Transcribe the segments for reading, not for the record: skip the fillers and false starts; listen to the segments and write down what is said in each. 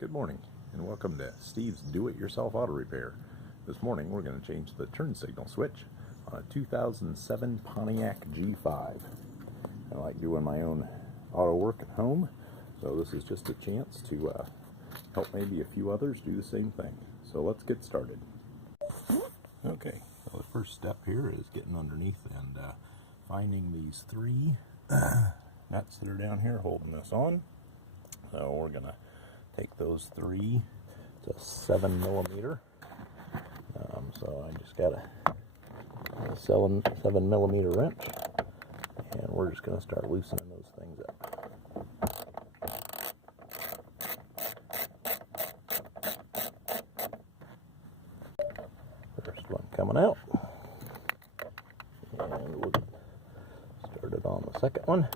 Good morning and welcome to Steve's Do-It-Yourself Auto Repair. This morning we're going to change the turn signal switch on a 2007 Pontiac G5. I like doing my own auto work at home, so this is just a chance to help maybe a few others do the same thing. So let's get started. Okay, so the first step here is getting underneath and finding these three nuts that are down here holding this on. So we're going to take those three to 7mm. So I just got a 7mm wrench, and we're just going to start loosening those things up. First one coming out, and we'll start it on the second one.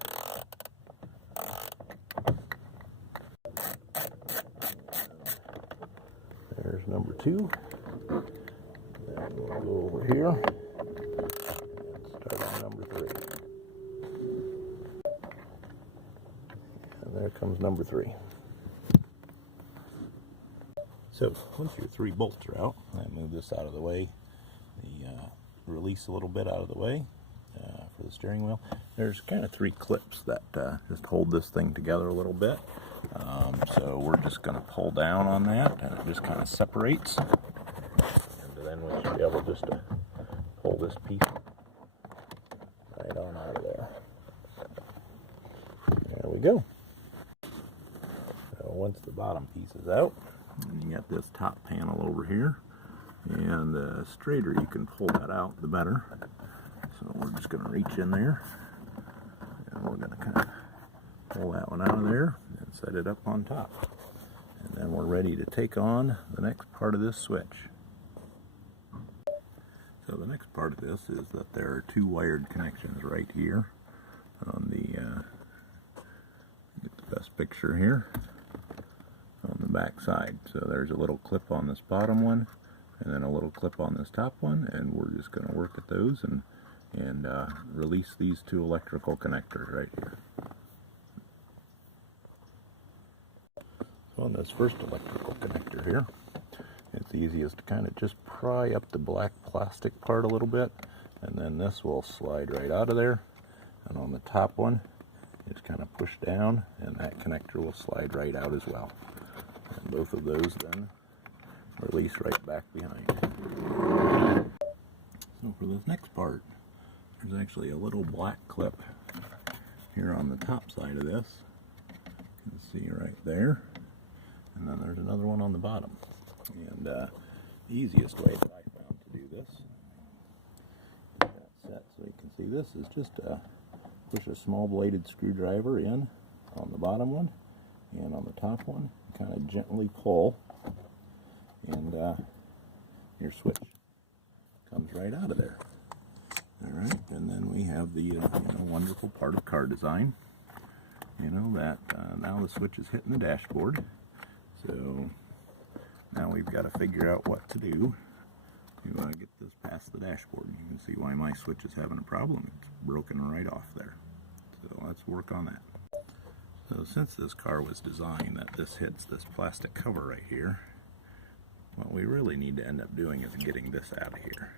There's number two. Then we'll go over here and start on number three. And there comes number three. So once your three bolts are out, I move this out of the way, release a little bit out of the way for the steering wheel. There's kind of three clips that just hold this thing together a little bit. So we're just going to pull down on that, and it just kind of separates. And then we should be able just to pull this piece right on out of there. There we go. So once the bottom piece is out, you got this top panel over here, and the straighter you can pull that out, the better. So we're just going to reach in there, and we're going to kind of pull that one out of there and set it up on top. And then we're ready to take on the next part of this switch. So the next part of this is that there are two wired connections right here on the, get the best picture here, on the back side. So there's a little clip on this bottom one, and then a little clip on this top one, and we're just going to work at those and release these two electrical connectors right here. On this first electrical connector here, it's easiest to kind of just pry up the black plastic part a little bit, and then this will slide right out of there. And on the top one, it's kind of push down, and that connector will slide right out as well. And both of those then release right back behind. So for this next part, there's actually a little black clip here on the top side of this. You can see right there. And then there's another one on the bottom. And the easiest way that I found to do this, get that set so you can see this, is just push a small bladed screwdriver in on the bottom one and on the top one, kind of gently pull, and your switch comes right out of there. Alright, and then we have the wonderful part of car design, that now the switch is hitting the dashboard. So now we've got to figure out what to do to get this past the dashboard. You can see why my switch is having a problem. It's broken right off there. So let's work on that. So since this car was designed that this hits this plastic cover right here, what we really need to end up doing is getting this out of here.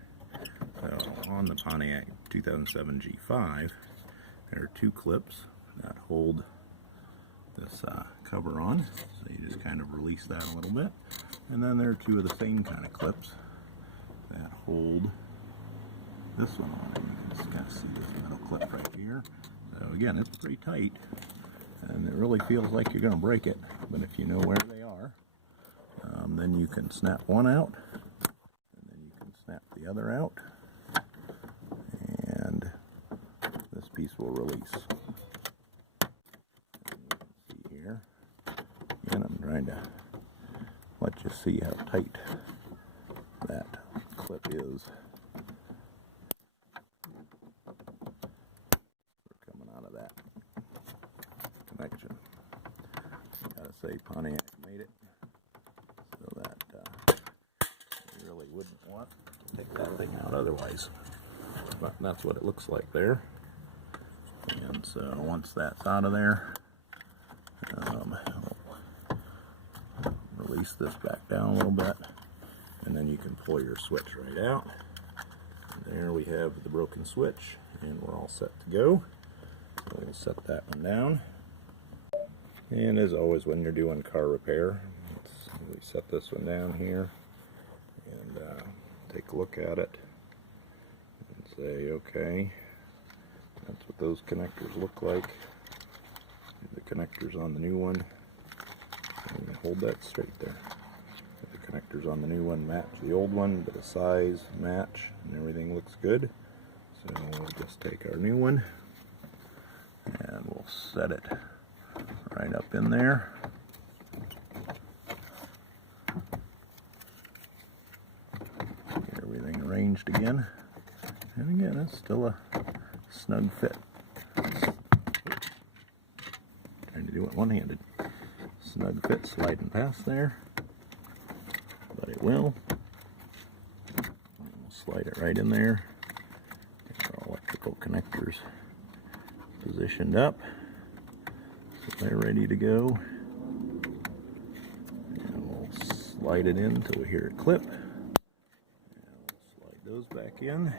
So on the Pontiac 2007 G5, there are two clips that hold this cover on, so you just kind of release that a little bit, and then there are two of the same kind of clips that hold this one on, and you can just kind of see this metal clip right here. So again, it's pretty tight, and it really feels like you're going to break it, but if you know where they are, then you can snap one out, and then you can snap the other out, and this piece will release. And I'm trying to let you see how tight that clip is. We're coming out of that connection. Gotta say, Pontiac made it so that you really wouldn't want to take that thing out otherwise. But that's what it looks like there. And so once that's out of there, release this back down a little bit, and then you can pull your switch right out. And there we have the broken switch, and we're all set to go. So we'll set that one down. And as always, when you're doing car repair, we set this one down here and take a look at it and say, okay, that's what those connectors look like. The connectors on the new one, and hold that straight there. The connectors on the new one match the old one, but the size match and everything looks good. So we'll just take our new one and we'll set it right up in there. Get everything arranged again. And again, it's still a snug fit. Trying to do it one-handed. Snug fit sliding past there, but it will. And we'll slide it right in there. Get our electrical connectors positioned up so they're ready to go. And we'll slide it in until we hear it clip. And we'll slide those back in.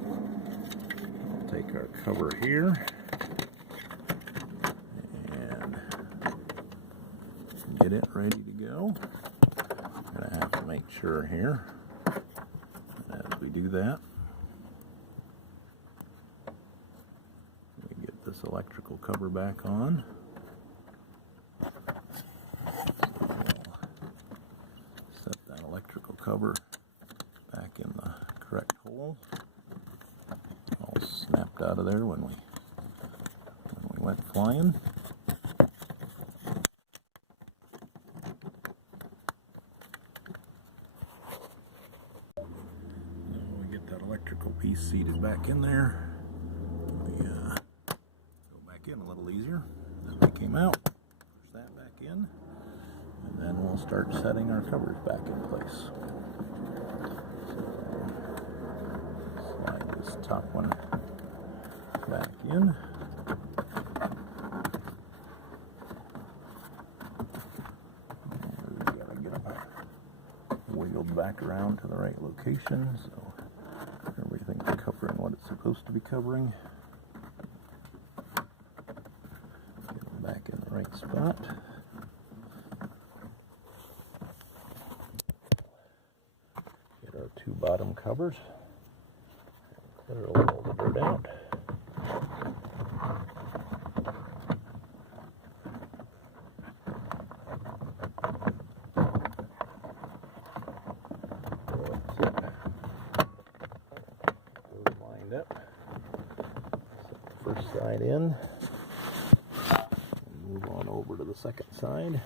We'll take our cover here and get it ready to go. I'm going to have to make sure here as we do that, we get this electrical cover back on. So we'll set that electrical cover back in the correct hole. All snapped out of there when we went flying. Electrical piece seated back in there. We go back in a little easier than we came out. Push that back in, and then we'll start setting our covers back in place. So slide this top one back in. And we gotta get them wiggled back around to the right location. So everything's covering what it's supposed to be covering. Get them back in the right spot. Get our two bottom covers. Clear all the dirt out. First side in, and move on over to the second side.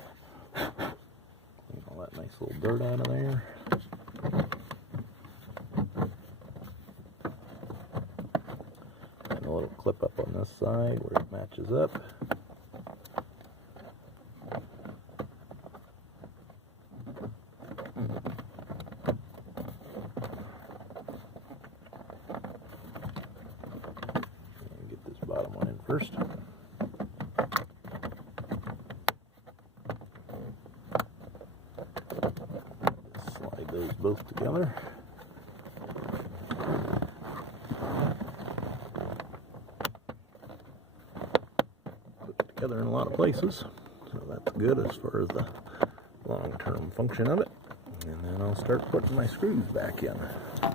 Clean all that nice little dirt out of there. And a little clip up on this side where it matches up. Bottom one in first. Slide those both together. Put it together in a lot of places, so that's good as far as the long-term function of it. And then I'll start putting my screws back in. So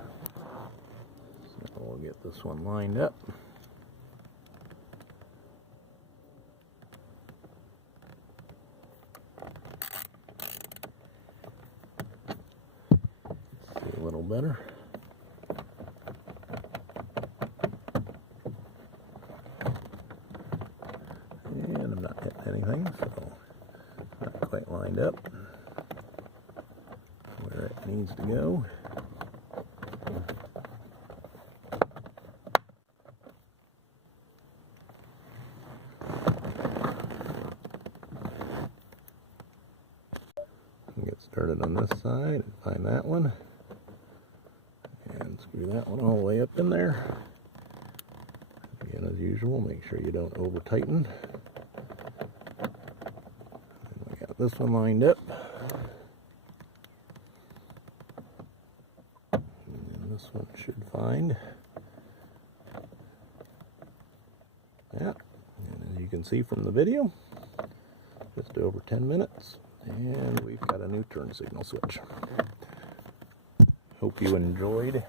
we'll get this one lined up. A little better. And I'm not hitting anything, so not quite lined up where it needs to go. Get started on this side and find that one. And screw that one all the way up in there. Again, as usual, make sure you don't over tighten. And we got this one lined up. one should find. Yeah, and as you can see from the video, just over 10 minutes, and we've got a new turn signal switch. Hope you enjoyed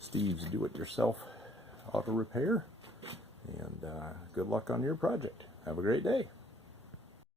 Steve's do-it-yourself auto repair, and good luck on your project. Have a great day.